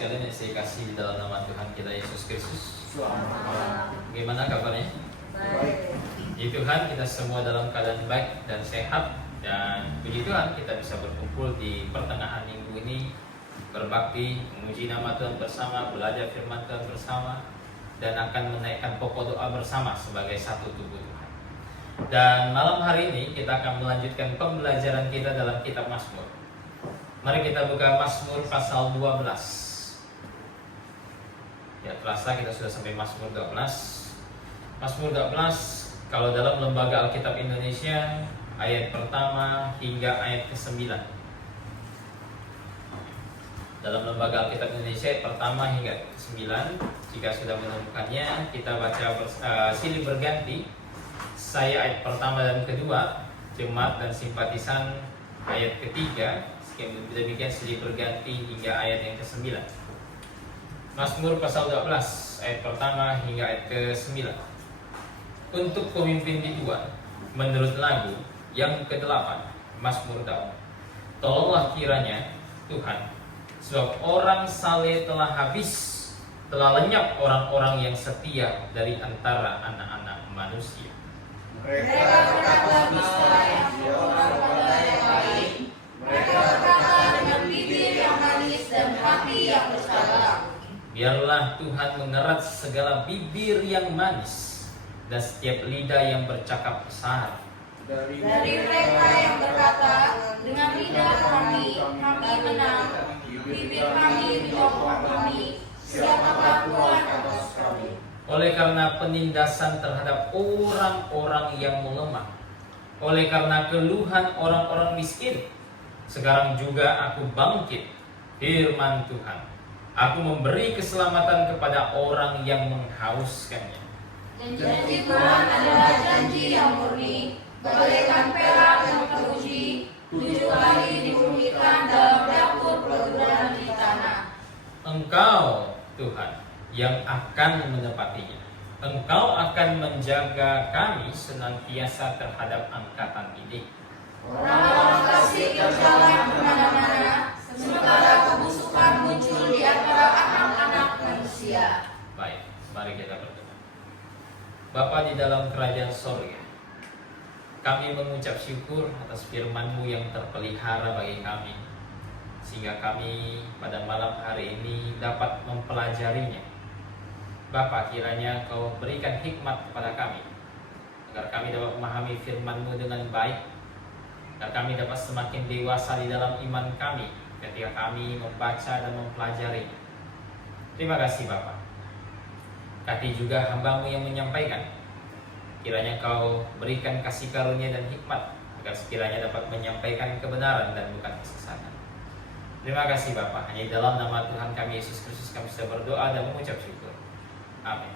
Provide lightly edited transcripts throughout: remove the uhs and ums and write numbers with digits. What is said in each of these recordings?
sekalian yang saya kasih di dalam nama Tuhan kita Yesus Kristus. Selamat. Bagaimana kabarnya? Baik. Puji Tuhan, kita semua dalam keadaan baik dan sehat. Dan puji Tuhan kita bisa berkumpul di pertengahan minggu ini, berbakti, memuji nama Tuhan bersama, belajar firman Tuhan bersama, dan akan menaikkan pokok doa bersama sebagai satu tubuh Tuhan. Dan malam hari ini kita akan melanjutkan pembelajaran kita dalam kitab Mazmur. Mari kita buka Mazmur pasal 12. Ya, terasa kita sudah sampai Mazmur 12. Mazmur 12, kalau dalam Lembaga Alkitab Indonesia, ayat pertama hingga ayat ke-9. Dalam Lembaga Alkitab Indonesia, ayat pertama hingga ke-9. Jika sudah menemukannya, kita baca silih berganti. Saya ayat pertama dan kedua, jemaat dan simpatisan ayat ketiga. Demikian silih berganti hingga ayat yang ke-9. Mazmur pasal 12 ayat pertama hingga ayat ke-9. Untuk pemimpin di Tuhan, menurut lagu yang ke-8, Mazmur Daud. Tolonglah kiranya Tuhan, sebab orang saleh telah habis, telah lenyap orang-orang yang setia dari antara anak-anak manusia. Mereka berkata dusta yang orang yang lain. Mereka berkata dengan bibir yang manis dan hati yang bercela. Biarlah Tuhan mengerat segala bibir yang manis dan setiap lidah yang bercakap besar. Dari mereka yang berkata, dengan lidah kami menang, bibir kami menyokong kami, siapakah Tuhan atas kami. Oleh karena penindasan terhadap orang-orang yang melemah, oleh karena keluhan orang-orang miskin, sekarang juga aku bangkit, firman Tuhan. Aku memberi keselamatan kepada orang yang menghauskannya. Janji Tuhan adalah janji yang murni, bagaikan perak yang teruji, 7 kali dimurnikan dalam dapur peleburan di tanah. Engkau, Tuhan, yang akan menepatinya. Engkau akan menjaga kami senantiasa terhadap angkatan ini. Orang-orang fasik berjalan kemana-mana, sementara kebusukan muncul di antara anak-anak manusia. Baik, mari kita berdoa. Bapa di dalam kerajaan sorga, kami mengucap syukur atas firman-Mu yang terpelihara bagi kami, sehingga kami pada malam hari ini dapat mempelajarinya. Bapa, kiranya Kau berikan hikmat kepada kami, agar kami dapat memahami firman-Mu dengan baik, agar kami dapat semakin dewasa di dalam iman kami ketika kami membaca dan mempelajarinya. Terima kasih Bapa. Kati juga hamba-Mu yang menyampaikan, kiranya Kau berikan kasih karunia dan hikmat, agar sekiranya dapat menyampaikan kebenaran dan bukan kesesatan. Terima kasih Bapa. Hanya di dalam nama Tuhan kami Yesus Kristus kami sudah berdoa dan mengucap syukur. Amin.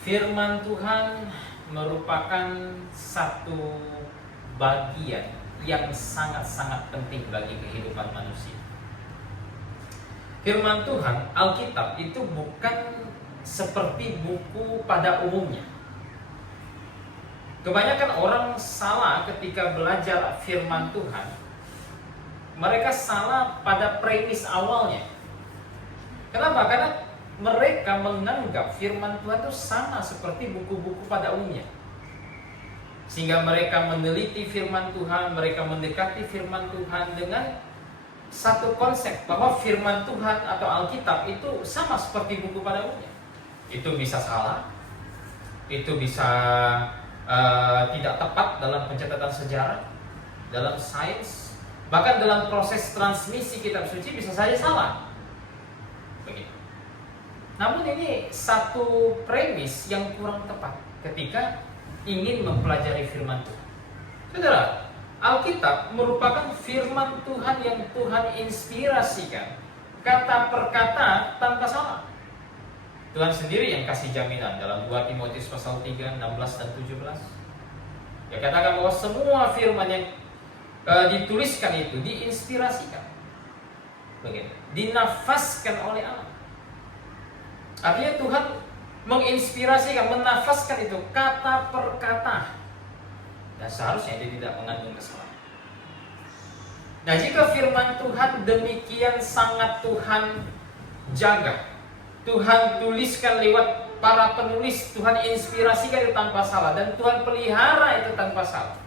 Firman Tuhan merupakan satu bagian yang sangat-sangat penting bagi kehidupan manusia. Firman Tuhan, Alkitab itu bukan seperti buku pada umumnya. Kebanyakan orang salah ketika belajar firman Tuhan. Mereka salah pada premis awalnya. Kenapa? Karena mereka menganggap firman Tuhan itu sama seperti buku-buku pada umumnya. Sehingga mereka meneliti firman Tuhan, mereka mendekati firman Tuhan dengan satu konsep bahwa firman Tuhan atau Alkitab itu sama seperti buku pada umumnya. Itu bisa salah, itu bisa tidak tepat dalam pencatatan sejarah, dalam sains, bahkan dalam proses transmisi kitab suci bisa saja salah. Begitu. Namun ini satu premis yang kurang tepat ketika ingin mempelajari firman Tuhan. Saudara, Alkitab merupakan firman Tuhan yang Tuhan inspirasikan kata per kata tanpa salah. Tuhan sendiri yang kasih jaminan dalam 2 Timotius pasal 3, 16 dan 17. Dia katakan bahwa semua firman yang dituliskan itu diinspirasikan. Begitu. Dinafaskan oleh Allah. Artinya Tuhan menginspirasikan, menafaskan itu kata per kata. Dan seharusnya dia tidak mengandung kesalahan. Nah, jika firman Tuhan demikian sangat Tuhan jaga, Tuhan tuliskan lewat para penulis, Tuhan inspirasikan itu tanpa salah, dan Tuhan pelihara itu tanpa salah,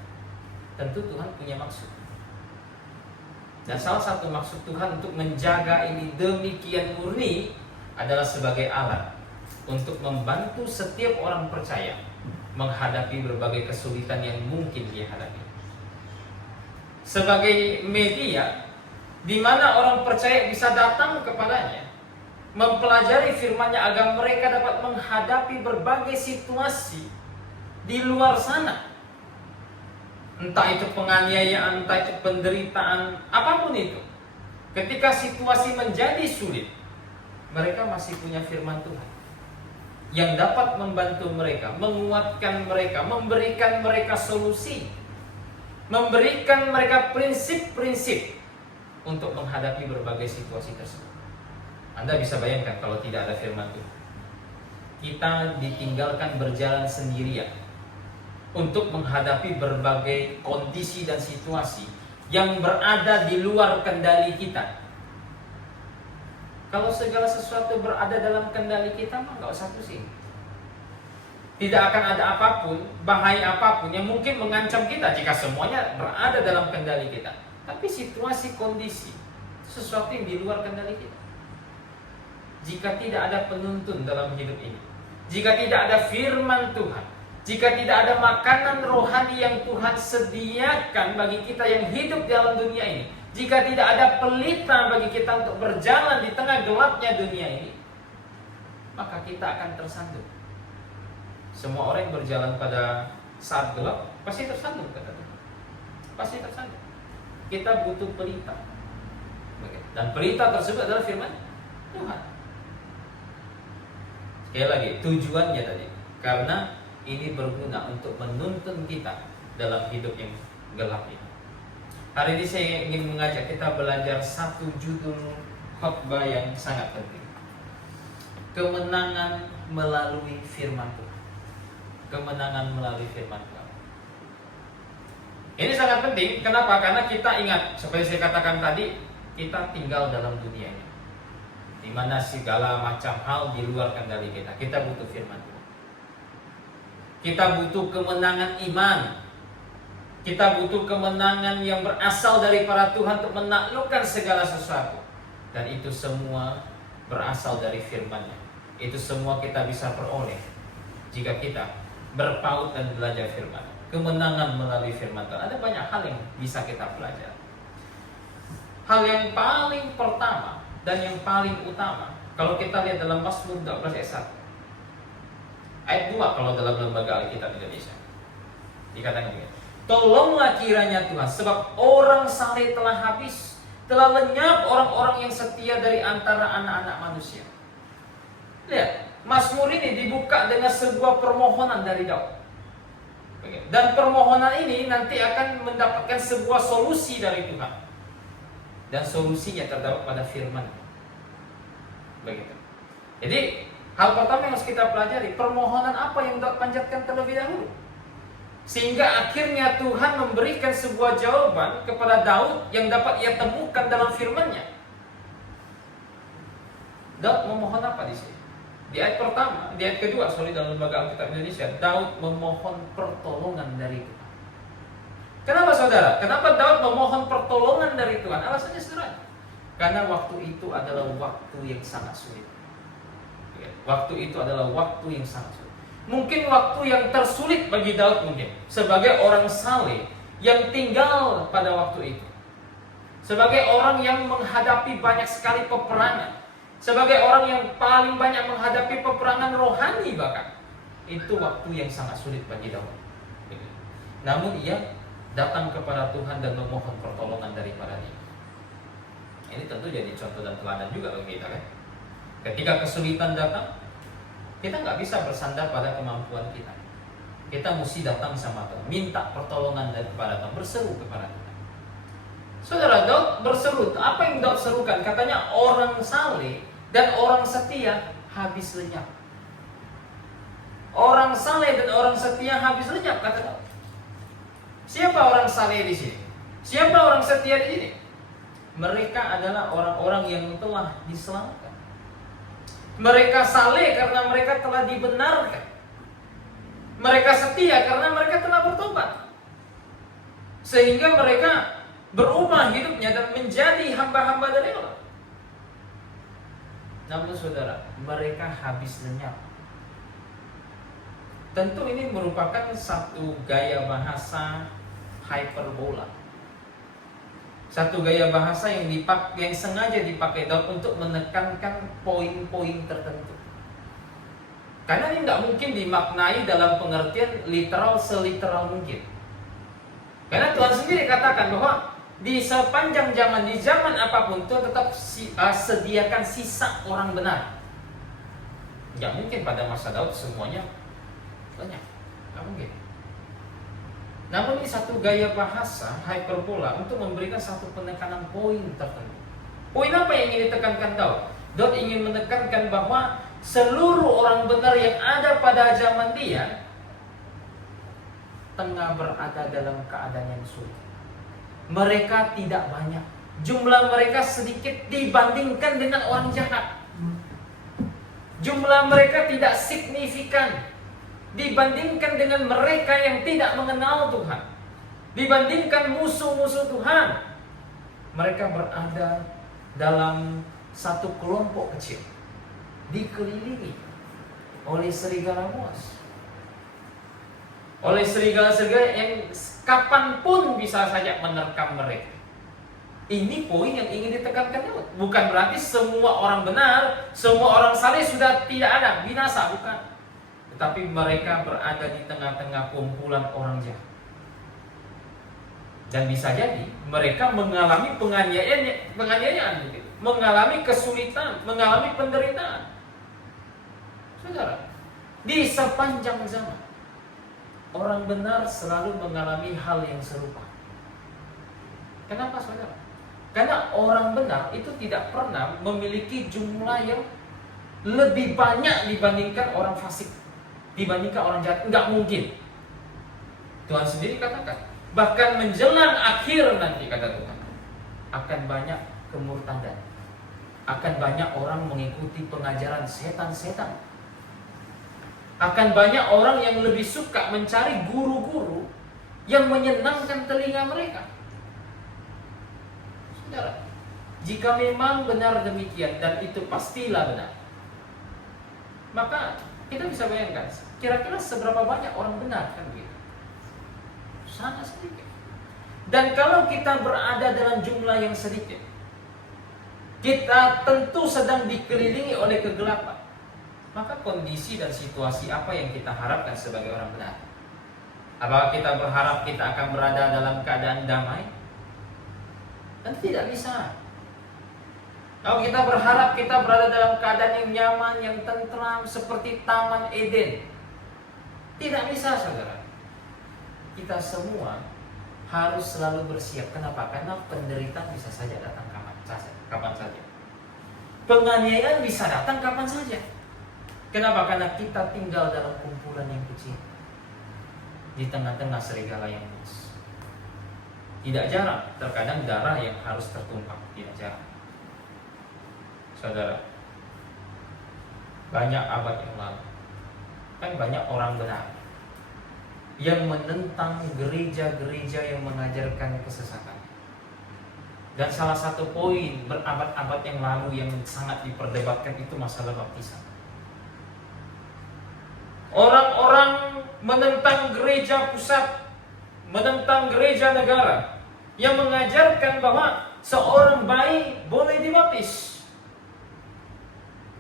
tentu Tuhan punya maksud. Dan salah satu maksud Tuhan untuk menjaga ini demikian murni adalah sebagai alat untuk membantu setiap orang percaya menghadapi berbagai kesulitan yang mungkin dia hadapi. Sebagai media di mana orang percaya bisa datang kepadanya, mempelajari firman-Nya agar mereka dapat menghadapi berbagai situasi di luar sana. Entah itu penganiayaan, entah itu penderitaan, apapun itu. Ketika situasi menjadi sulit, mereka masih punya firman Tuhan yang dapat membantu mereka, menguatkan mereka, memberikan mereka solusi, memberikan mereka prinsip-prinsip untuk menghadapi berbagai situasi tersebut. Anda bisa bayangkan kalau tidak ada firman Tuhan, kita ditinggalkan berjalan sendirian untuk menghadapi berbagai kondisi dan situasi yang berada di luar kendali kita. Kalau segala sesuatu berada dalam kendali kita, mah nggak usah pusing. Tidak akan ada apapun, bahaya apapun yang mungkin mengancam kita jika semuanya berada dalam kendali kita. Tapi situasi, kondisi, sesuatu yang di luar kendali kita. Jika tidak ada penuntun dalam hidup ini, jika tidak ada firman Tuhan, jika tidak ada makanan rohani yang Tuhan sediakan bagi kita yang hidup dalam dunia ini, jika tidak ada pelita bagi kita untuk berjalan di tengah gelapnya dunia ini, maka kita akan tersandung. Semua orang yang berjalan pada saat gelap pasti tersandung, kata Tuhan. Pasti tersandung. Kita butuh pelita. Dan pelita tersebut adalah firman Tuhan. Sekali lagi, tujuannya tadi karena ini berguna untuk menuntun kita dalam hidup yang gelap ini. Hari ini saya ingin mengajak kita belajar satu judul khotbah yang sangat penting. Kemenangan melalui firman Tuhan. Kemenangan melalui firman Tuhan. Ini sangat penting. Kenapa? Karena kita ingat, seperti saya katakan tadi, kita tinggal dalam dunia ini, di mana segala macam hal di luar kendali kita. Kita butuh firman Tuhan. Kita butuh kemenangan iman. Kita butuh kemenangan yang berasal dari para Tuhan untuk menaklukkan segala sesuatu. Dan itu semua berasal dari firman-Nya. Itu semua kita bisa peroleh jika kita berpaut dan belajar firman. Kemenangan melalui firman Tuhan. Ada banyak hal yang bisa kita pelajari. Hal yang paling pertama dan yang paling utama, kalau kita lihat dalam Mazmur 12 ayat 1, ayat 2 kalau dalam lembaga Alkitab Indonesia, dikatakan begini: tolonglah kiranya Tuhan, sebab orang saleh telah habis, telah lenyap orang-orang yang setia dari antara anak-anak manusia. Lihat, Mazmur ini dibuka dengan sebuah permohonan dari Daud. Dan permohonan ini nanti akan mendapatkan sebuah solusi dari Tuhan. Dan solusinya terdapat pada firman. Begitu. Jadi, hal pertama yang harus kita pelajari, permohonan apa yang Daud panjatkan terlebih dahulu. Sehingga akhirnya Tuhan memberikan sebuah jawaban kepada Daud yang dapat ia temukan dalam firman-Nya. Daud memohon apa di sini? Di ayat pertama, di ayat kedua, dalam lembaga Alkitab Indonesia, Daud memohon pertolongan dari Tuhan. Kenapa saudara? Kenapa Daud memohon pertolongan dari Tuhan? Alasannya sederhana. Karena waktu itu adalah waktu yang sangat sulit. Waktu itu adalah waktu yang sangat sulit. Mungkin waktu yang tersulit bagi Daud mungkin. Sebagai orang saleh yang tinggal pada waktu itu. Sebagai orang yang menghadapi banyak sekali peperangan. Sebagai orang yang paling banyak menghadapi peperangan rohani bahkan. Itu waktu yang sangat sulit bagi Daud. Namun ia datang kepada Tuhan dan memohon pertolongan daripada Dia. Ini tentu jadi contoh dan teladan juga bagi kita kan. Ketika kesulitan datang, kita nggak bisa bersandar pada kemampuan kita. Kita mesti datang sama Tuhan, minta pertolongan daripada Tuhan, berseru kepada Tuhan. Saudara, Daud berseru. Apa yang Daud serukan? Katanya orang saleh dan orang setia habis lenyap. Orang saleh dan orang setia habis lenyap, kata Daud. Siapa orang saleh di sini? Siapa orang setia di sini? mereka adalah orang-orang yang telah diselamatkan. Mereka saleh karena mereka telah dibenarkan. Mereka setia karena mereka telah bertobat. Sehingga mereka berubah hidupnya dan menjadi hamba-hamba dari Allah. Namun saudara, mereka habis lenyap. Tentu ini merupakan satu gaya bahasa hyperbola. Satu gaya bahasa yang sengaja dipakai Daud untuk menekankan poin-poin tertentu. Karena ini tidak mungkin dimaknai dalam pengertian literal seliteral mungkin. Karena Tuhan sendiri katakan bahwa di sepanjang zaman, di zaman apapun Tuhan tetap sediakan sisa orang benar. Tidak mungkin pada masa Daud semuanya banyak, tidak mungkin. Namun ini satu gaya bahasa hyperbola untuk memberikan satu penekanan poin tertentu. Poin apa yang ingin ditekankan Daud? Daud ingin menekankan bahwa seluruh orang benar yang ada pada zaman dia tengah berada dalam keadaan yang sulit. Mereka tidak banyak. Jumlah mereka sedikit dibandingkan dengan orang jahat. Jumlah mereka tidak signifikan dibandingkan dengan mereka yang tidak mengenal Tuhan. Dibandingkan musuh-musuh Tuhan, mereka berada dalam satu kelompok kecil, dikelilingi oleh serigala buas, oleh serigala-serigala yang kapanpun bisa saja menerkam mereka. Ini poin yang ingin ditekankan Daud. Bukan berarti semua orang benar, semua orang saleh sudah tidak ada, binasa, bukan. Tetapi mereka berada di tengah-tengah kumpulan orang jahat. Dan bisa jadi mereka mengalami penganiayaan, mengalami kesulitan, mengalami penderitaan. Saudara, di sepanjang zaman orang benar selalu mengalami hal yang serupa. Kenapa saudara? Karena orang benar itu tidak pernah memiliki jumlah yang lebih banyak dibandingkan orang fasik, dibandingkan orang jahat. Enggak mungkin. Tuhan sendiri katakan, bahkan menjelang akhir nanti, kata Tuhan, akan banyak kemurtadan, akan banyak orang mengikuti pengajaran setan-setan, akan banyak orang yang lebih suka mencari guru-guru yang menyenangkan telinga mereka. Saudara, jika memang benar demikian, dan itu pastilah benar, maka kita bisa bayangkan kira-kira seberapa banyak orang benar, kan begitu? Sangat sedikit. Dan kalau kita berada dalam jumlah yang sedikit, kita tentu sedang dikelilingi oleh kegelapan. Maka kondisi dan situasi apa yang kita harapkan sebagai orang benar? Apakah kita berharap kita akan berada dalam keadaan damai? Dan tidak bisa. Kalau kita berharap kita berada dalam keadaan yang nyaman, yang tentram, seperti Taman Eden, tidak bisa, saudara. Kita semua harus selalu bersiap. Kenapa? Karena penderitaan bisa saja datang kapan saja. Penganiayaan bisa datang kapan saja. Kenapa? Karena kita tinggal dalam kumpulan yang kecil, di tengah-tengah serigala yang luas. Tidak jarang, terkadang darah yang harus tertumpah. Tidak jarang. Saudara, banyak abad yang lalu, kan banyak orang benar yang menentang gereja-gereja yang mengajarkan kesesatan. Dan salah satu poin berabad-abad yang lalu yang sangat diperdebatkan itu masalah baptisan. Orang-orang menentang gereja pusat, menentang gereja negara, yang mengajarkan bahwa seorang bayi boleh dibaptis.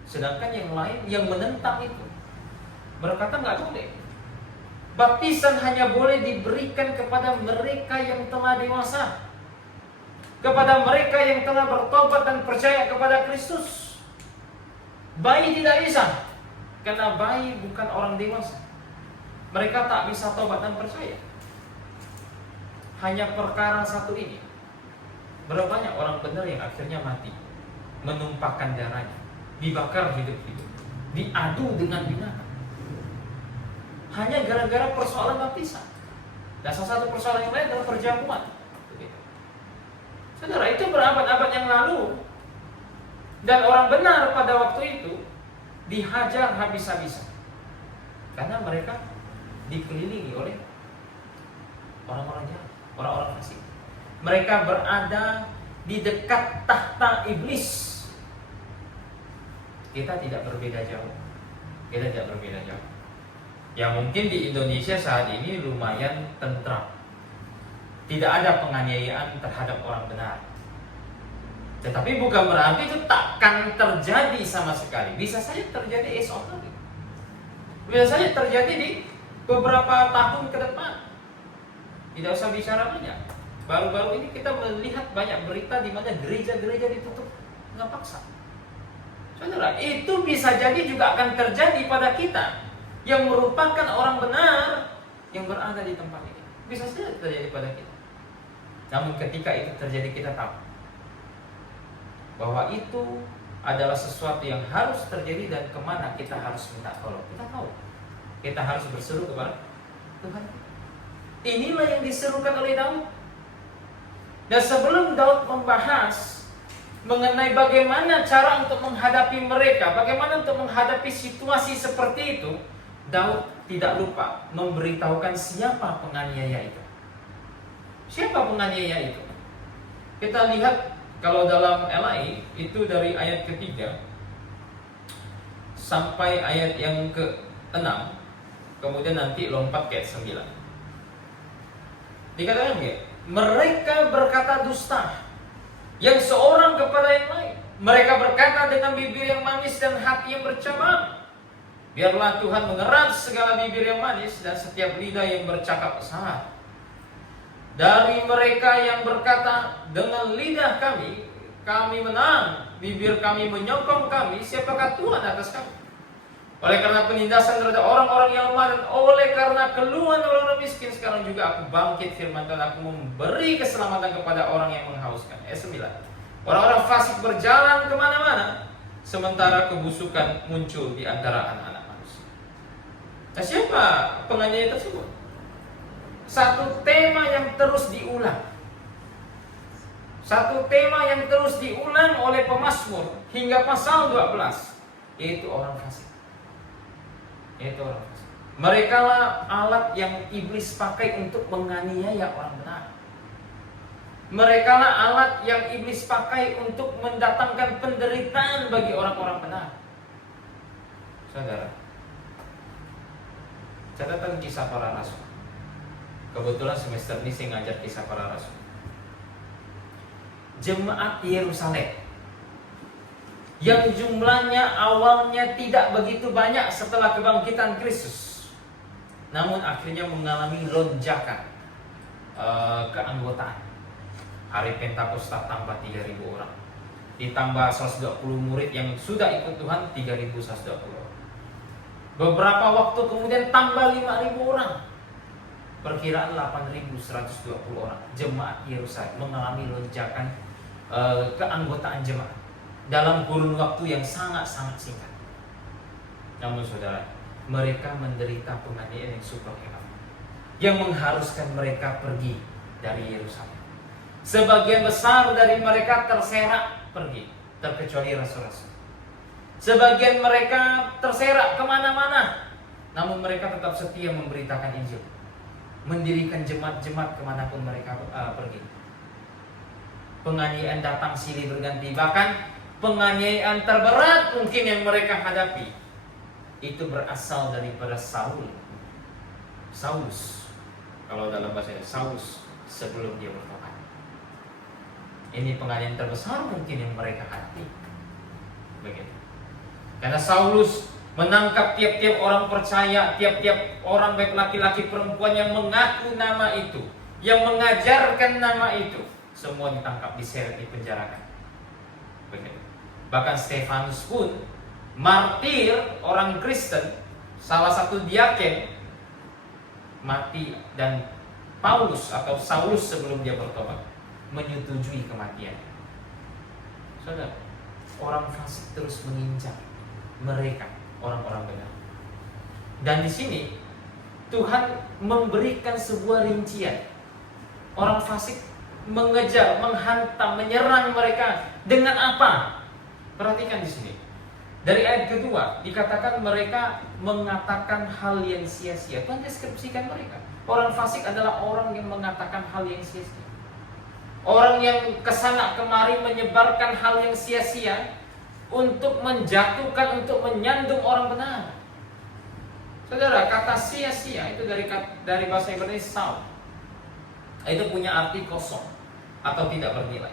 Sedangkan yang lain yang menentang itu berkata nggak boleh. Baptisan hanya boleh diberikan kepada mereka yang telah dewasa, kepada mereka yang telah bertobat dan percaya kepada Kristus. Bayi tidak bisa, karena bayi bukan orang dewasa. Mereka tak bisa tobat dan percaya. Hanya perkara satu ini. Berapa banyak orang benar yang akhirnya mati, menumpahkan darahnya, dibakar hidup-hidup, diadu dengan binatang, hanya gara-gara persoalan baptisan. Dan salah satu persoalan yang lain adalah perjamuan. Saudara, itu berabad-abad yang lalu. Dan orang benar pada waktu itu dihajar habis-habisan. Karena mereka dikelilingi oleh orang-orang jahat, orang-orang fasik. Mereka berada di dekat tahta iblis. Kita tidak berbeda jauh. Kita tidak berbeda jauh. Ya mungkin di Indonesia saat ini lumayan tentram. Tidak ada penganiayaan terhadap orang benar. Tetapi bukan berarti itu takkan terjadi sama sekali. Bisa saja terjadi esok hari. Bisa saja terjadi di beberapa tahun ke depan. Tidak usah bicara banyak. Baru-baru ini kita melihat banyak berita di mana gereja-gereja ditutup nggak paksa. Saudara, itu bisa jadi juga akan terjadi pada kita yang merupakan orang benar yang berada di tempat ini. Bisa saja terjadi pada kita. Namun ketika itu terjadi, kita tahu bahwa itu adalah sesuatu yang harus terjadi dan kemana kita harus minta tolong. Kita tahu, kita harus berseru kepada Tuhan. Inilah yang diserukan oleh Daud. Dan sebelum Daud membahas mengenai bagaimana cara untuk menghadapi mereka, bagaimana untuk menghadapi situasi seperti itu, Daud tidak lupa memberitahukan siapa penganiaya itu. Siapa penganiaya itu? Kita lihat kalau dalam LAI itu dari ayat ketiga sampai ayat yang ke-6, kemudian nanti lompat ke ayat 9. Dikatakan begini, mereka berkata dusta yang seorang kepada yang lain. Mereka berkata dengan bibir yang manis dan hati yang bercabang. Biarlah Tuhan mengerat segala bibir yang manis dan setiap lidah yang bercakap kesalahan. Dari mereka yang berkata dengan lidah kami menang, bibir kami menyokong kami, siapakah Tuhan atas kami? Oleh karena penindasan terhadap orang-orang yang lemah dan oleh karena keluhan orang-orang miskin, sekarang juga aku bangkit, firman Tuhan, aku memberi keselamatan kepada orang yang menghauskan. Ayat 9. Orang-orang fasik berjalan kemana-mana, sementara kebusukan muncul di antara anak-anak manusia. Nah, siapa penganiaya tersebut? Satu tema yang terus diulang. Satu tema yang terus diulang oleh pemazmur hingga pasal 12, yaitu orang fasik. Yaitu orang fasik. Mereka lah alat yang iblis pakai untuk menganiaya orang benar. Mereka lah alat yang iblis pakai untuk mendatangkan penderitaan bagi orang-orang benar. Saudara, catatan Kisah Para Rasul. Kebetulan semester ini saya ngajar Kisah Para Rasul. Jemaat Yerusalem yang jumlahnya awalnya tidak begitu banyak setelah kebangkitan Kristus, namun akhirnya mengalami lonjakan keanggotaan. Hari Pentakosta tambah 3.000 orang, ditambah 120 murid yang sudah ikut Tuhan, 3.120 orang. Beberapa waktu kemudian tambah 5.000 orang, perkiraan 8.120 orang. Jemaat Yerusalem mengalami lonjakan keanggotaan jemaat dalam kurun waktu yang sangat-sangat singkat. Namun saudara, mereka menderita penganiayaan yang super hebat, yang mengharuskan mereka pergi dari Yerusalem. Sebagian besar dari mereka terserak pergi, terkecuali rasul-rasul. Sebagian mereka terserak kemana-mana, namun mereka tetap setia memberitakan Injil, mendirikan jemaat-jemaat kemanapun mereka pergi. Penganiayaan datang silih berganti, bahkan penganiayaan terberat mungkin yang mereka hadapi itu berasal daripada Saulus. Kalau dalam bahasa Saulus sebelum dia bertobat. Ini penganiayaan terbesar mungkin yang mereka hadapi. Begitu. Karena Saulus menangkap tiap-tiap orang percaya, tiap-tiap orang baik laki-laki perempuan yang mengaku nama itu, yang mengajarkan nama itu, semua ditangkap, diseret, dipenjarakan. Begitu. Bahkan Stefanus pun martir, orang Kristen, salah satu diaken, mati, dan Paulus atau Saulus sebelum dia bertobat menyetujui kematian. Saudara, orang fasik terus mengincar mereka, orang-orang benar. Dan di sini Tuhan memberikan sebuah rincian. Orang fasik mengejar, menghantam, menyerang mereka dengan apa? Perhatikan di sini. Dari ayat kedua dikatakan mereka mengatakan hal yang sia-sia. Tuhan deskripsikan mereka. Orang fasik adalah orang yang mengatakan hal yang sia-sia. Orang yang kesana kemari menyebarkan hal yang sia-sia untuk menjatuhkan, untuk menyandung orang benar. Saudara, kata sia-sia itu dari bahasa Ibrani saul. Itu punya arti kosong atau tidak bernilai.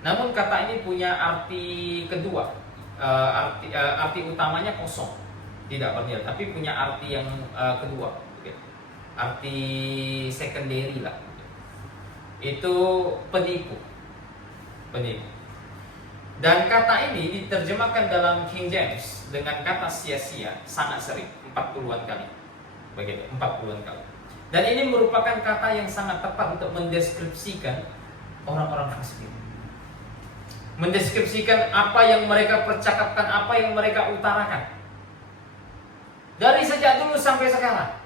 Namun kata ini punya arti kedua. Arti utamanya kosong, tidak bernilai, tapi punya arti yang kedua, arti secondary lah. Itu penipu. Dan kata ini diterjemahkan dalam King James dengan kata sia-sia sangat sering, 40-an kali. Begitu, 40-an kali. Dan ini merupakan kata yang sangat tepat untuk mendeskripsikan orang-orang fasik. Mendeskripsikan apa yang mereka percakapkan, apa yang mereka utarakan. Dari sejak dulu sampai sekarang.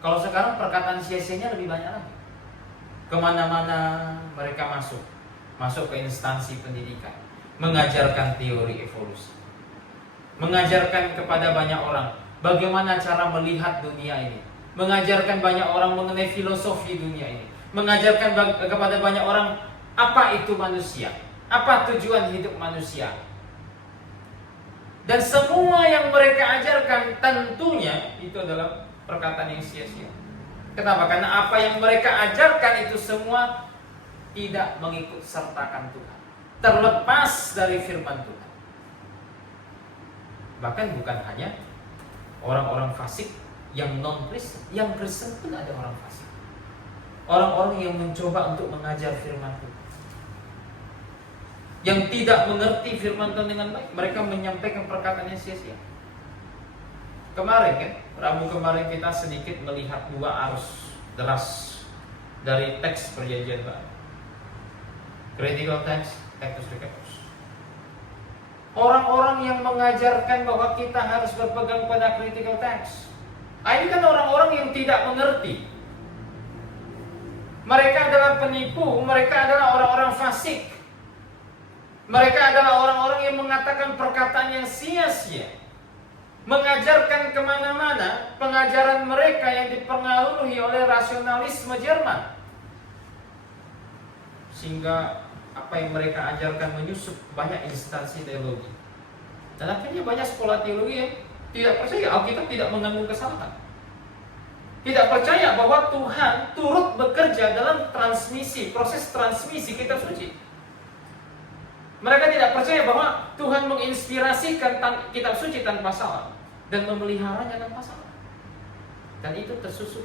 Kalau sekarang perkataan sia-sianya lebih banyak lagi. Kemana-mana mereka masuk ke instansi pendidikan, mengajarkan teori evolusi, mengajarkan kepada banyak orang bagaimana cara melihat dunia ini, mengajarkan banyak orang mengenai filosofi dunia ini, mengajarkan kepada banyak orang apa itu manusia, apa tujuan hidup manusia. Dan semua yang mereka ajarkan tentunya itu adalah perkataan yang sia-sia. Kenapa? Karena apa yang mereka ajarkan itu semua tidak mengikut sertakan Tuhan, terlepas dari firman Tuhan. Bahkan bukan hanya orang-orang fasik yang non-Kristen, yang Kristen pun ada orang fasik. Orang-orang yang mencoba untuk mengajar firman Tuhan, yang tidak mengerti firman Tuhan dengan baik, mereka menyampaikan perkataan yang sia-sia. Kemarin kan, Rabu kemarin kita sedikit melihat dua arus deras dari teks Perjanjian Baru. Critical text, Textus Receptus. Orang-orang yang mengajarkan bahwa kita harus berpegang pada critical text. Ini kan orang-orang yang tidak mengerti. Mereka adalah penipu, mereka adalah orang-orang fasik. Mereka adalah orang-orang yang mengatakan perkataan yang sia-sia, mengajarkan kemana-mana pengajaran mereka yang dipengaruhi oleh rasionalisme Jerman, sehingga apa yang mereka ajarkan menyusup banyak instansi teologi. Dan akhirnya banyak sekolah teologi yang tidak percaya Alkitab tidak mengandung kesalahan, tidak percaya bahwa Tuhan turut bekerja dalam proses transmisi kitab suci. Mereka tidak percaya bahwa Tuhan menginspirasikan kitab suci tanpa salah dan memeliharanya tanpa salah. Dan itu tersusup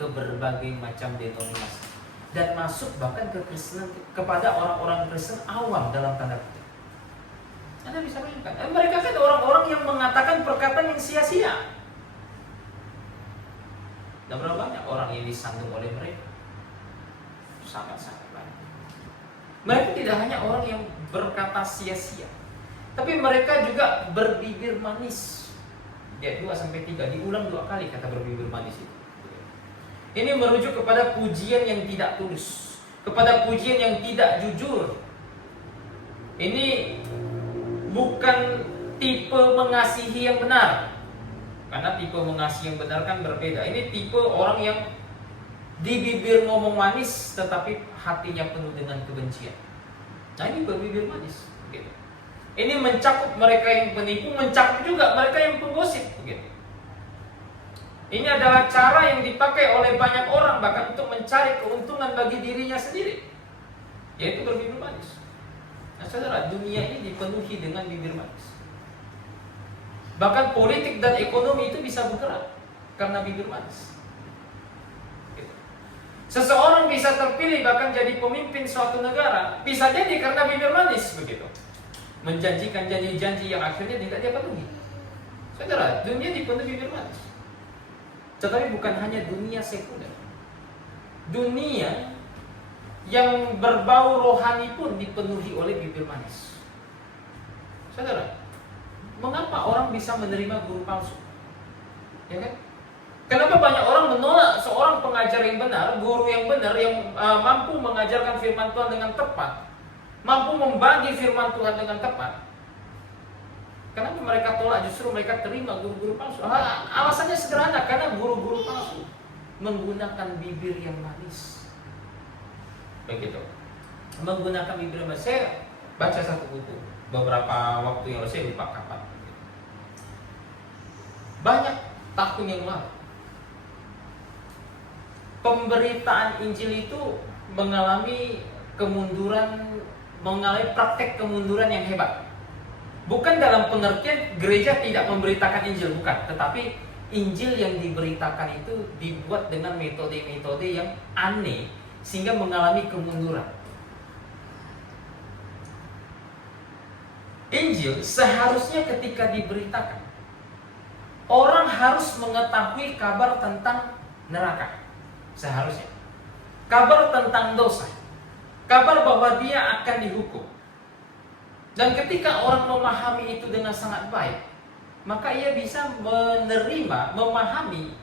ke berbagai macam denominasi dan masuk bahkan ke Kristen, kepada orang-orang Kristen awam dalam tanda kutip. Anda bisa bayangkan, mereka kan orang-orang yang mengatakan perkataan yang sia-sia. Dan berapa banyak orang yang disandung oleh mereka? Sangat-sangat banyak. Mereka tidak hanya orang yang berkata sia-sia, tapi mereka juga berbibir manis. Ayat 2-3 diulang 2 kali kata berbibir manis itu. Ini merujuk kepada pujian yang tidak tulus, kepada pujian yang tidak jujur. Ini bukan tipe mengasihi yang benar. Karena tipe mengasihi yang benar kan berbeda. Ini tipe orang yang di bibir ngomong manis tetapi hatinya penuh dengan kebencian. Nah, ini berbibir manis gitu. Ini mencakup mereka yang penipu, mencakup juga mereka yang penggosip gitu. Ini adalah cara yang dipakai oleh banyak orang bahkan untuk mencari keuntungan bagi dirinya sendiri, yaitu berbibir manis. Nah, saudara, dunia ini dipenuhi dengan bibir manis. Bahkan politik dan ekonomi itu bisa bergerak karena bibir manis. Seseorang bisa terpilih bahkan jadi pemimpin suatu negara, bisa jadi karena bibir manis begitu. Menjanjikan janji-janji yang akhirnya tidak dia penuhi. Saudara, dunia dipenuhi bibir manis. Tetapi bukan hanya dunia sekuler. Dunia yang berbau rohani pun dipenuhi oleh bibir manis. Saudara, mengapa orang bisa menerima guru palsu? Ya kan? Kenapa banyak orang menolak seorang pengajar pengajar yang benar, guru yang benar, yang mampu mengajarkan firman Tuhan dengan tepat, mampu membagi firman Tuhan dengan tepat, kenapa mereka tolak? Justru mereka terima guru-guru palsu. Alasannya sederhana, karena guru-guru palsu menggunakan bibir yang manis. Begitu. Menggunakan bibir yang manis. Saya baca satu buku beberapa waktu yang lalu, saya lupa kapan. Banyak tahun yang lalu, pemberitaan Injil itu mengalami praktek kemunduran yang hebat. Bukan dalam pengertian gereja tidak memberitakan Injil, bukan. Tetapi Injil yang diberitakan itu dibuat dengan metode-metode yang aneh, sehingga mengalami kemunduran. Injil seharusnya ketika diberitakan, orang harus mengetahui kabar tentang neraka. Seharusnya kabar tentang dosa, kabar bahwa dia akan dihukum. Dan ketika orang memahami itu dengan sangat baik, maka ia bisa menerima, memahami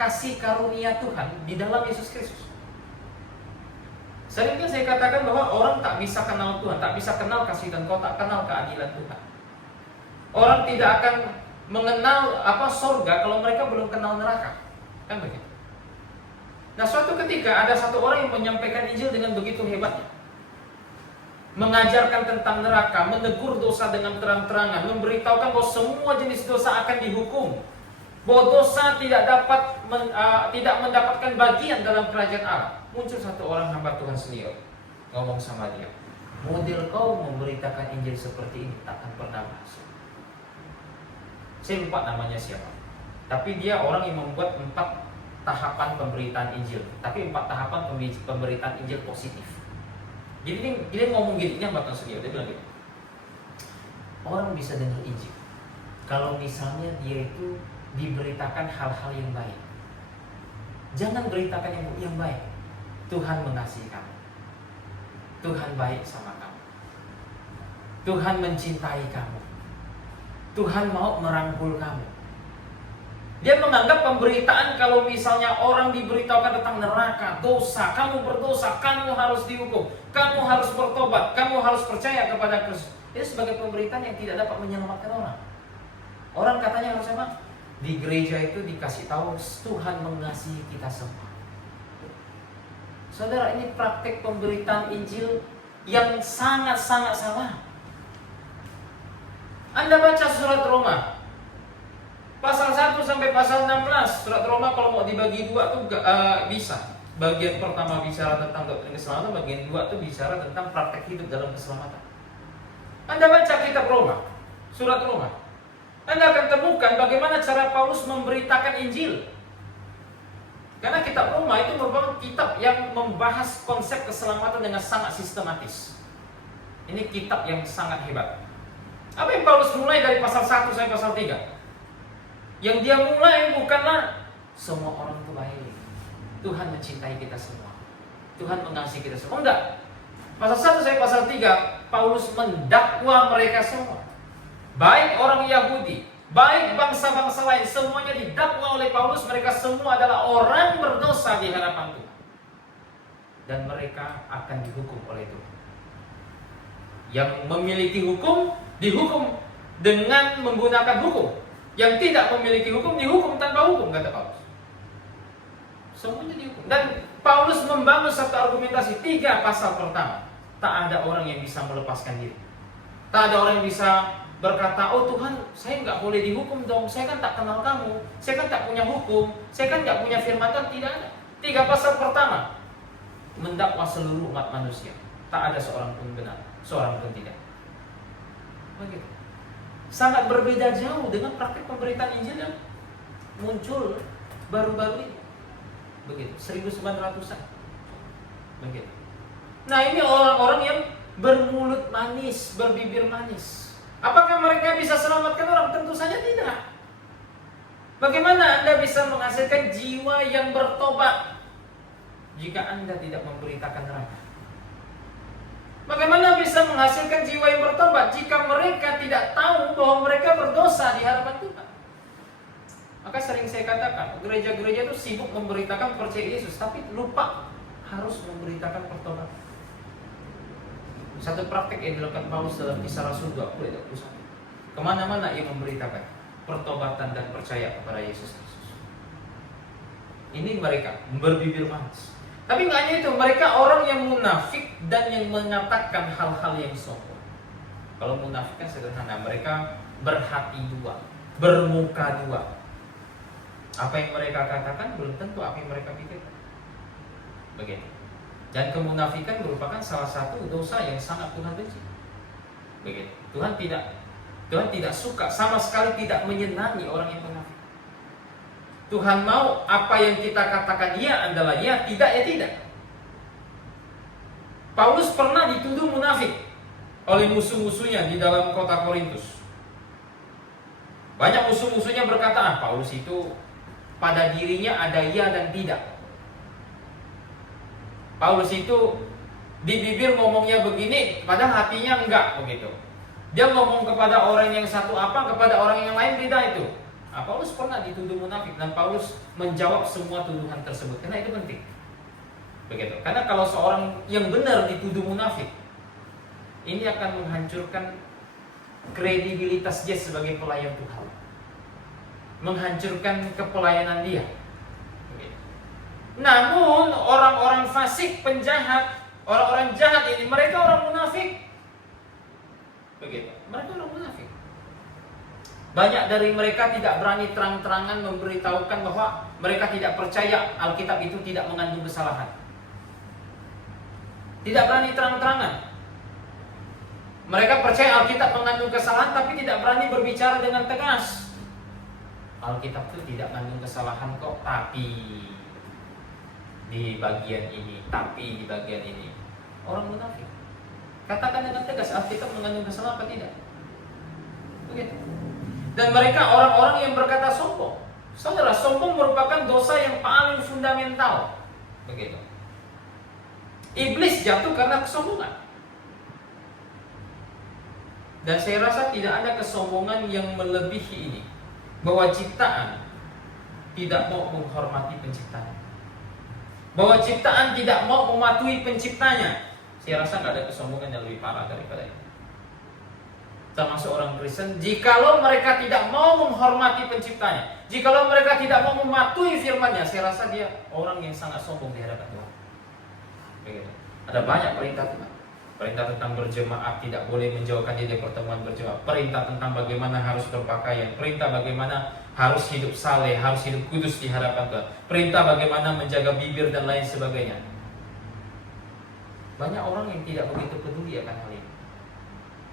kasih karunia Tuhan di dalam Yesus Kristus. Seringkali saya katakan bahwa orang tak bisa kenal Tuhan, tak bisa kenal kasih dan kau tak kenal keadilan Tuhan. Orang tidak akan mengenal sorga kalau mereka belum kenal neraka, kan begitu. Nah, suatu ketika ada satu orang yang menyampaikan Injil dengan begitu hebatnya, mengajarkan tentang neraka, menegur dosa dengan terang-terangan, memberitahukan bahwa semua jenis dosa akan dihukum, bahwa dosa tidak mendapatkan bagian dalam kerajaan Allah. Muncul satu orang hamba Tuhan senior, ngomong sama dia, model kau memberitakan Injil seperti ini takkan pernah masuk. Saya lupa namanya siapa, tapi dia orang yang membuat 4 tahapan pemberitaan Injil, tapi 4 tahapan pemberitaan Injil positif. Jadi dia ngomong gini, ini yang bakal senior, dia bilang gitu, orang bisa dengar Injil kalau misalnya dia itu diberitakan hal-hal yang baik. Jangan beritakan yang baik. Tuhan mengasihi kamu, Tuhan baik sama kamu, Tuhan mencintai kamu, Tuhan mau merangkul kamu. Dia menganggap pemberitaan kalau misalnya orang diberitahukan tentang neraka, dosa, kamu berdosa, kamu harus dihukum, kamu harus bertobat, kamu harus percaya kepada Kristus, itu sebagai pemberitaan yang tidak dapat menyelamatkan orang. Orang katanya harus apa? Di gereja itu dikasih tahu Tuhan mengasihi kita semua. Saudara, ini praktek pemberitaan Injil yang sangat-sangat salah. Anda baca surat Roma pasal 1 sampai pasal 16. Surat Roma kalau mau dibagi 2 tuh bisa. Bagian pertama bicara tentang doktrin keselamatan, bagian 2 tuh bicara tentang praktek hidup dalam keselamatan. Anda baca kitab Roma, surat Roma, Anda akan temukan bagaimana cara Paulus memberitakan Injil. Karena kitab Roma itu merupakan kitab yang membahas konsep keselamatan dengan sangat sistematis. Ini kitab yang sangat hebat. Apa yang Paulus mulai dari pasal 1 sampai pasal 3? Yang dia mulai bukanlah semua orang itu baik, Tuhan mencintai kita semua, Tuhan mengasihi kita semua. Enggak. Pasal 1 sampai pasal 3, Paulus mendakwa mereka semua. Baik orang Yahudi, baik bangsa-bangsa lain, semuanya didakwa oleh Paulus. Mereka semua adalah orang berdosa di hadapan Tuhan, dan mereka akan dihukum oleh Tuhan. Yang memiliki hukum dihukum dengan menggunakan hukum, yang tidak memiliki hukum dihukum tanpa hukum, kata Paulus. Semuanya dihukum. Dan Paulus membangun satu argumentasi 3 pasal pertama. Tak ada orang yang bisa melepaskan diri. Tak ada orang yang bisa berkata, oh Tuhan, saya nggak boleh dihukum dong, saya kan tak kenal kamu, saya kan tak punya hukum, saya kan nggak punya firman Tuhan. Tidak ada. 3 pasal pertama mendakwa seluruh umat manusia. Tak ada seorang pun benar, seorang pun tidak. Begitu. Sangat berbeda jauh dengan praktik pemberitaan Injil yang muncul baru-baru ini. Begitu, 1900-an. Begitu. Nah, ini orang-orang yang bermulut manis, berbibir manis. Apakah mereka bisa selamatkan orang? Tentu saja tidak. Bagaimana Anda bisa menghasilkan jiwa yang bertobat jika Anda tidak memberitakan neraka? Bagaimana bisa menghasilkan jiwa yang bertobat jika mereka tidak tahu bahwa mereka berdosa di hadapan Tuhan? Maka sering saya katakan, gereja-gereja itu sibuk memberitakan percaya Yesus, tapi lupa harus memberitakan pertobatan. Satu praktek yang dilakukan Paulus dalam Kisah Rasul 20-21. Kemana-mana ia memberitakan pertobatan dan percaya kepada Yesus Kristus. Ini mereka berbibir manis. Tapi nggak hanya itu, mereka orang yang munafik dan yang mengatakan hal-hal yang sombong. Kalau munafik kan sederhana, mereka berhati dua, bermuka dua. Apa yang mereka katakan belum tentu apa yang mereka pikirkan. Begitu. Dan kemunafikan merupakan salah satu dosa yang sangat Tuhan benci. Begitu. Tuhan tidak suka, sama sekali tidak menyenangi orang yang munafik. Tuhan mau apa yang kita katakan ya adalah ya, tidak ya tidak. Paulus pernah dituduh munafik oleh musuh-musuhnya di dalam kota Korintus. Banyak musuh-musuhnya berkata, Paulus itu pada dirinya ada ya dan tidak. Paulus itu di bibir ngomongnya begini, padahal hatinya enggak begitu. Dia ngomong kepada orang yang satu apa, kepada orang yang lain beda itu. Paulus pernah dituduh munafik dan Paulus menjawab semua tuduhan tersebut karena itu penting. Begitu. Karena kalau seorang yang benar dituduh munafik, ini akan menghancurkan kredibilitas dia sebagai pelayan Tuhan. Menghancurkan kepelayanan dia. Namun orang-orang fasik, penjahat, orang-orang jahat ini, mereka orang munafik. Begitu. Mereka orang munafik. Banyak dari mereka tidak berani terang-terangan memberitahukan bahwa mereka tidak percaya Alkitab itu tidak mengandung kesalahan. Tidak berani terang-terangan. Mereka percaya Alkitab mengandung kesalahan, tapi tidak berani berbicara dengan tegas. Alkitab itu tidak mengandung kesalahan kok, tapi di bagian ini, tapi di bagian ini. Orang munafik. Katakan dengan tegas, Alkitab mengandung kesalahan apa tidak? Begitu. Dan mereka orang-orang yang berkata sombong. Saudara, sombong merupakan dosa yang paling fundamental. Begitu. Iblis jatuh karena kesombongan. Dan saya rasa tidak ada kesombongan yang melebihi ini. Bahwa ciptaan tidak mau menghormati penciptanya. Bahwa ciptaan tidak mau mematuhi penciptanya. Saya rasa tidak ada kesombongan yang lebih parah daripada itu. Termasuk orang Kristen, jikalau mereka tidak mau menghormati penciptanya, jikalau mereka tidak mau mematuhi firman-Nya, saya rasa dia orang yang sangat sombong di hadapan Tuhan. Begitu. Ada banyak perintah Tuhan. Perintah tentang berjemaat, tidak boleh menjauhkan diri dari pertemuan berjemaat. Perintah tentang bagaimana harus berpakaian. Perintah bagaimana harus hidup saleh, harus hidup kudus di hadapan Tuhan. Perintah bagaimana menjaga bibir dan lain sebagainya. Banyak orang yang tidak begitu peduli akan hal ini.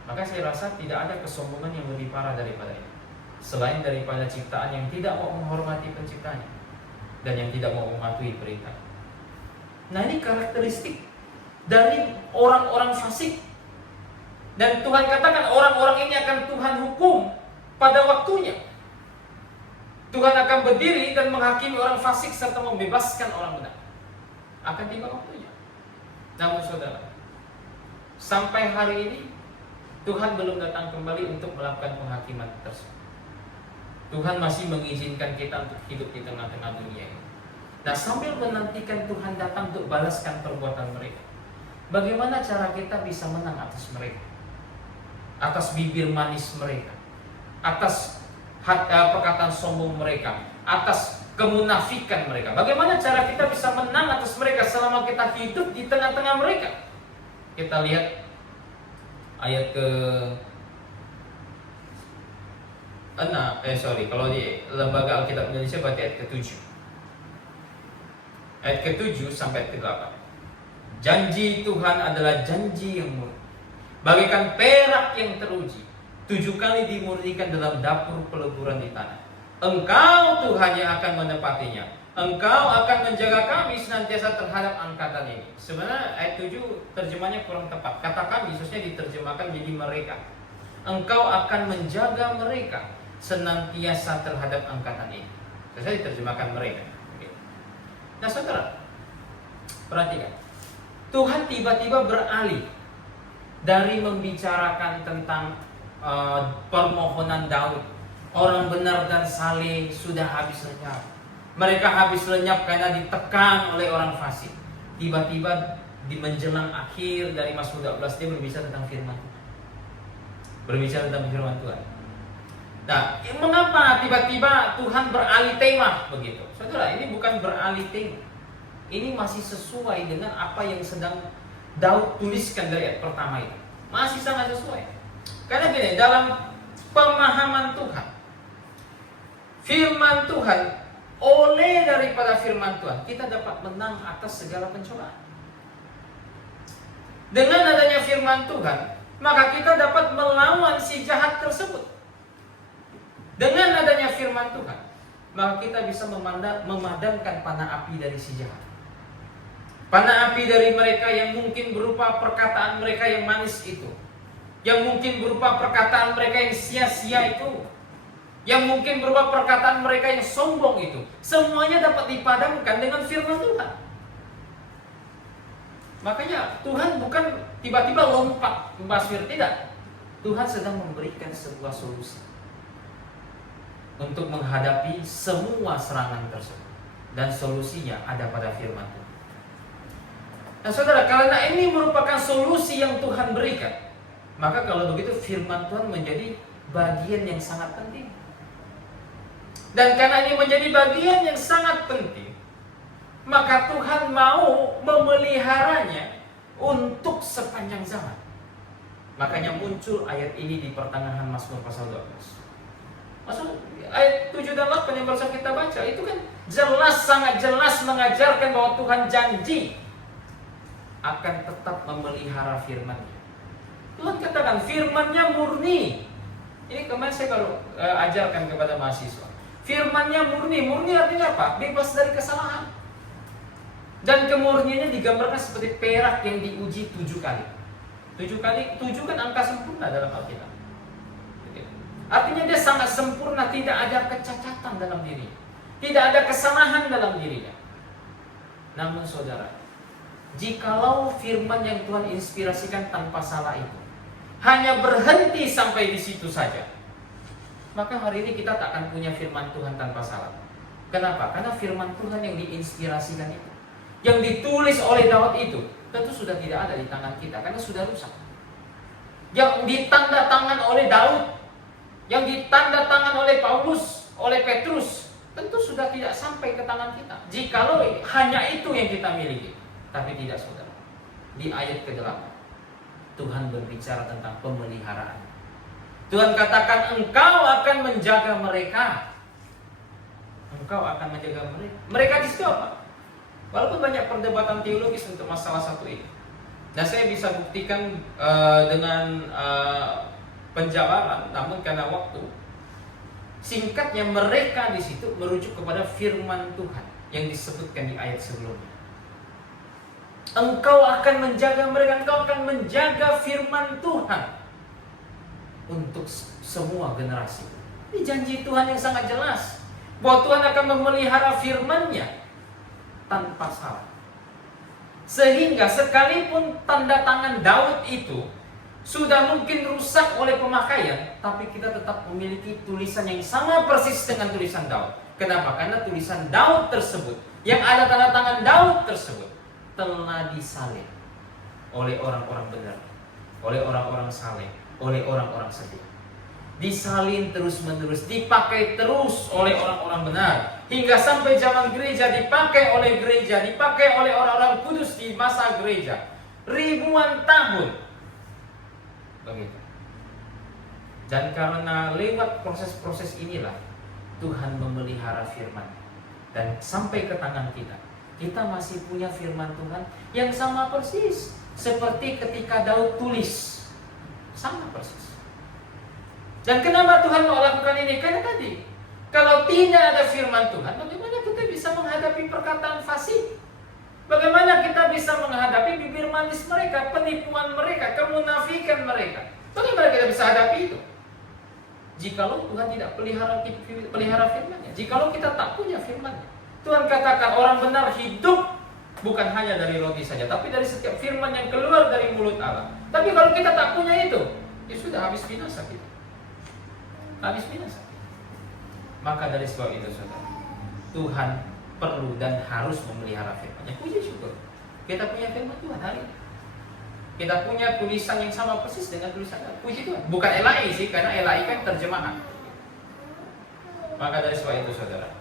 Maka saya rasa tidak ada kesombongan yang lebih parah daripada ini. Selain daripada ciptaan yang tidak mau menghormati penciptanya dan yang tidak mau mematuhi perintah. Nah, ini karakteristik dari orang-orang fasik. Dan Tuhan katakan orang-orang ini akan Tuhan hukum pada waktunya. Tuhan akan berdiri dan menghakimi orang fasik serta membebaskan orang benar. Akan tiba waktunya. Namun saudara, sampai hari ini Tuhan belum datang kembali untuk melakukan penghakiman tersebut. Tuhan masih mengizinkan kita untuk hidup di tengah-tengah dunia ini. Nah, sambil menantikan Tuhan datang untuk balaskan perbuatan mereka, bagaimana cara kita bisa menang atas mereka? Atas bibir manis mereka, atas perkataan sombong mereka, atas kemunafikan mereka. Bagaimana cara kita bisa menang atas mereka selama kita hidup di tengah-tengah mereka? Kita lihat ayat kalau di Lembaga Alkitab Indonesia berarti ayat ke-7. Ayat ke-7 sampai ke-8. Janji Tuhan adalah janji yang murni, bagaikan perak yang teruji, 7 kali dimurnikan dalam dapur peleburan di tanah. Engkau Tuhan yang akan menepatinya. Engkau akan menjaga kami senantiasa terhadap angkatan ini. Sebenarnya ayat 7 terjemahnya kurang tepat. Kata kami Yesusnya diterjemahkan jadi mereka. Engkau akan menjaga mereka senantiasa terhadap angkatan ini. Saya diterjemahkan mereka. Nah saudara, perhatikan. Tuhan tiba-tiba beralih dari membicarakan tentang permohonan Daud Orang benar dan saleh sudah habis lenyap. Mereka habis lenyap karena ditekan oleh orang fasik. Tiba-tiba di menjelang akhir dari Mazmur 12 dia berbicara tentang firman Tuhan. Berbicara tentang firman Tuhan. Nah, mengapa tiba-tiba Tuhan beralih tema begitu? Saudara, ini bukan beralih tema. Ini masih sesuai dengan apa yang sedang Daud tuliskan dari ayat pertama itu. Masih sangat sesuai. Karena gini, dalam pemahaman Tuhan, firman Tuhan, oleh daripada firman Tuhan kita dapat menang atas segala pencobaan. Dengan adanya firman Tuhan, maka kita dapat melawan si jahat tersebut. Dengan adanya firman Tuhan, maka kita bisa memadamkan panah api dari si jahat. Panah api dari mereka yang mungkin berupa perkataan mereka yang manis itu, yang mungkin berupa perkataan mereka yang sia-sia itu, yang mungkin berupa perkataan mereka yang sombong itu, semuanya dapat dipadamkan dengan firman Tuhan. Makanya Tuhan bukan tiba-tiba lompat membasmir, tidak. Tuhan sedang memberikan sebuah solusi untuk menghadapi semua serangan tersebut, dan solusinya ada pada firman Tuhan. Nah saudara, karena ini merupakan solusi yang Tuhan berikan, maka kalau begitu firman Tuhan menjadi bagian yang sangat penting. Dan karena ini menjadi bagian yang sangat penting, maka Tuhan mau memeliharanya untuk sepanjang zaman. Makanya muncul ayat ini di pertengahan Mazmur pasal 12. Maksud ayat 7 dan 8 yang barusan kita baca itu kan jelas, sangat jelas mengajarkan bahwa Tuhan janji akan tetap memelihara firman-Nya. Tuhan katakan firman-Nya murni. Ini kemarin saya baru ajarkan kepada mahasiswa. Firman-Nya murni. Murni artinya apa? Bebas dari kesalahan. Dan kemurniannya digambarkan seperti perak yang diuji 7 kali. 7 kan angka sempurna dalam Alkitab. Artinya dia sangat sempurna, tidak ada kecacatan dalam dirinya, tidak ada kesalahan dalam dirinya. Namun saudara, jikalau firman yang Tuhan inspirasikan tanpa salah itu hanya berhenti sampai di situ saja, maka hari ini kita tak akan punya firman Tuhan tanpa salah. Kenapa? Karena firman Tuhan yang diinspirasikan itu, yang ditulis oleh Daud itu, tentu sudah tidak ada di tangan kita karena sudah rusak. Yang ditanda tangan oleh Daud, yang ditanda tangan oleh Paulus, oleh Petrus, tentu sudah tidak sampai ke tangan kita. Jikalau hanya itu yang kita miliki. Tapi tidak saudara. Di ayat ke-8 Tuhan berbicara tentang pemeliharaan. Tuhan katakan engkau akan menjaga mereka. Engkau akan menjaga mereka. Mereka di situ apa? Walaupun banyak perdebatan teologis untuk masalah satu ini. Dan saya bisa buktikan dengan penjabaran, namun karena waktu, singkatnya mereka di situ merujuk kepada firman Tuhan yang disebutkan di ayat sebelumnya. Engkau akan menjaga mereka, engkau akan menjaga firman Tuhan untuk semua generasi. Ini janji Tuhan yang sangat jelas bahwa Tuhan akan memelihara firman-Nya tanpa salah. Sehingga sekalipun tanda tangan Daud itu sudah mungkin rusak oleh pemakaian, tapi kita tetap memiliki tulisan yang sama persis dengan tulisan Daud. Kenapa? Karena tulisan Daud tersebut, yang ada tanda tangan Daud tersebut, telah disalin oleh orang-orang benar, oleh orang-orang saleh, oleh orang-orang setia. Disalin terus-menerus, dipakai terus oleh orang-orang benar, hingga sampai zaman gereja dipakai oleh gereja, dipakai oleh orang-orang kudus di masa gereja ribuan tahun. Begitu. Dan karena lewat proses-proses inilah Tuhan memelihara firman, dan sampai ke tangan kita, kita masih punya firman Tuhan yang sama persis seperti ketika Daud tulis, sama persis. Dan kenapa Tuhan mau lakukan ini? Karena tadi, kalau tidak ada firman Tuhan, bagaimana kita bisa menghadapi perkataan fasik? Bagaimana kita bisa menghadapi bibir manis mereka, penipuan mereka, kemunafikan mereka? Bagaimana kita bisa hadapi itu? Jikalau Tuhan tidak pelihara firman-Nya, jikalau kita tak punya firman-Nya. Tuhan katakan orang benar hidup bukan hanya dari roti saja, tapi dari setiap firman yang keluar dari mulut Allah. Tapi kalau kita tak punya itu, ya sudah habis binasa kita. Habis binasa. Maka dari sebab itu saudara, Tuhan perlu dan harus memelihara firman-Nya. Puji syukur kita punya firman Tuhan hari ini. Kita punya tulisan yang sama persis dengan tulisan Allah. Puji Tuhan. Bukan LAI sih, karena LAI kan terjemahan. Maka dari sebab itu saudara,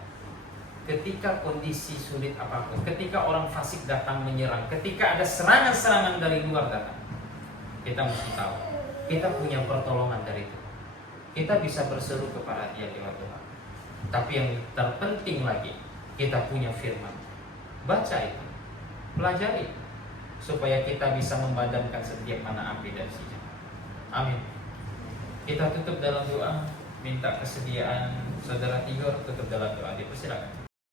ketika kondisi sulit apapun, ketika orang fasik datang menyerang, ketika ada serangan-serangan dari luar datang, kita mesti tahu kita punya pertolongan dari Tuhan. Kita bisa berseru kepada Dia lewat doa. Tapi yang terpenting lagi, kita punya firman. Baca itu, pelajari, supaya kita bisa memadamkan setiap mana api dan si jahat. Amin. Kita tutup dalam doa, minta kesediaan saudara Tigor tutup dalam doa. Dipersilakan.